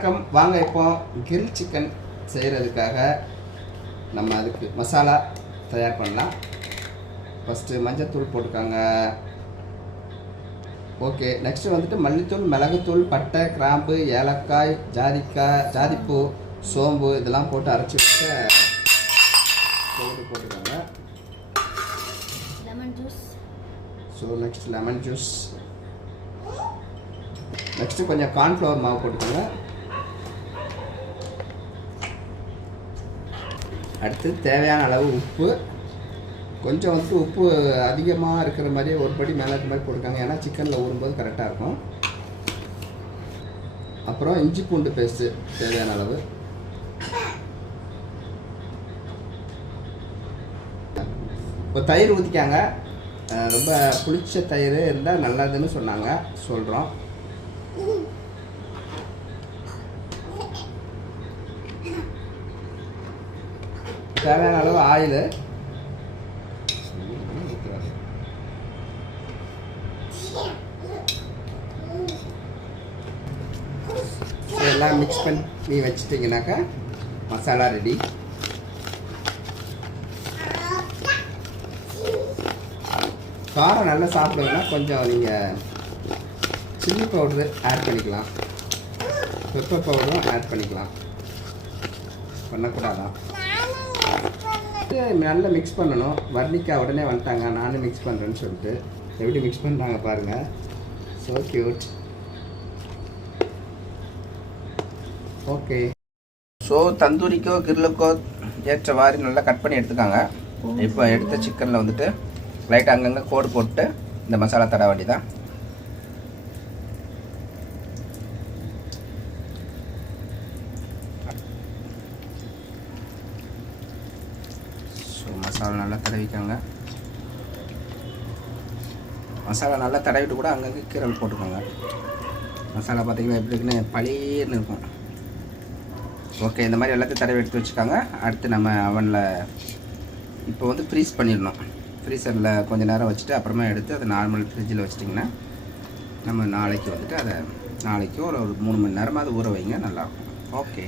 வணக்கம். வாங்க இப்போ கிரில் சிக்கன் செய்கிறதுக்காக நம்ம அதுக்கு மசாலா தயார் பண்ணலாம். ஃபஸ்ட்டு மஞ்சத்தூள் போட்டுக்காங்க. ஓகே, நெக்ஸ்ட்டு வந்துட்டு மல்லித்தூள், மிளகுத்தூள், பட்டை, கிராம்பு, ஏலக்காய், ஜாதிப்பூ, சோம்பு இதெல்லாம் போட்டு அரைச்சி வச்ச பவுடர் போட்டுக்காங்க. Lemon juice. So next lemon juice. Next கொஞ்சம் கார்ன்ஃப்ளவர் மாவு போட்டுக்கோங்க. அடுத்து தேவையான அளவு உப்பு. கொஞ்சம் வந்துட்டு உப்பு அதிகமாக இருக்கிற மாதிரியே ஒரு படி மேலே இருக்க மாதிரி போட்டுக்காங்க, ஏன்னா சிக்கனில் ஊறும்போது கரெக்டாக இருக்கும். அப்புறம் இஞ்சி பூண்டு பேஸ்ட்டு தேவையான அளவு. இப்போ தயிர் ஊற்றிக்காங்க. ரொம்ப புளிச்ச தயிர் இருந்தால் நல்லதுன்னு சொன்னாங்க, சொல்கிறோம். தேவையான அளவு ஆயில். எல்லாம் மிக்ஸ் பண்ணி வச்சிட்டிங்கனாக்கா மசாலா ரெடி. காரம் நல்லா சாப்பிடுங்கன்னா கொஞ்சம் நீங்கள் சில்லி பவுட்ரு ஆட் பண்ணிக்கலாம், பெப்பர் பவுடரும் ஆட் பண்ணிக்கலாம். பண்ணக்கூடாதான். நல்லா மிக்ஸ் பண்ணணும். வர்ணிக்கா உடனே வந்துட்டாங்க, நானும் மிக்ஸ் பண்ணுறேன்னு சொல்லிட்டு. எப்படி மிக்ஸ் பண்ணுறாங்க பாருங்கள், ஸோ க்யூட். ஓகே, ஸோ தந்தூரிக்கோ கிரில்லுக்கோ ஏற்ற மாதிரி நல்லா கட் பண்ணி எடுத்துக்காங்க. இப்போ எடுத்த சிக்கனில் வந்துட்டு லைட்டாக அங்கங்கே கோடு போட்டு இந்த மசாலா தட வேண்டியதான். மசாலா நல்லா தடவிக்காங்க. மசாலா நல்லா தடவிட்டு கூட அங்கங்கே கீரல் போட்டுக்கோங்க. மசாலா பார்த்திங்கன்னா எப்படி இருக்குன்னு பளிர்னு இருக்கும். ஓகே, இந்த மாதிரி எல்லாத்தையும் தடவி எடுத்து வச்சுக்காங்க. அடுத்து நம்ம அவனில் இப்போ வந்து ஃப்ரீஸ் பண்ணிடணும். ஃப்ரீசரில் கொஞ்சம் நேரம் வச்சுட்டு அப்புறமா எடுத்து அதை நார்மல் ஃப்ரிட்ஜில் வச்சிட்டிங்கன்னா நம்ம நாளைக்கு வந்துட்டு அதை நாளைக்கு ஒரு 3 மணி நேரமாக அதை ஊற வைங்க, நல்லாயிருக்கும். ஓகே.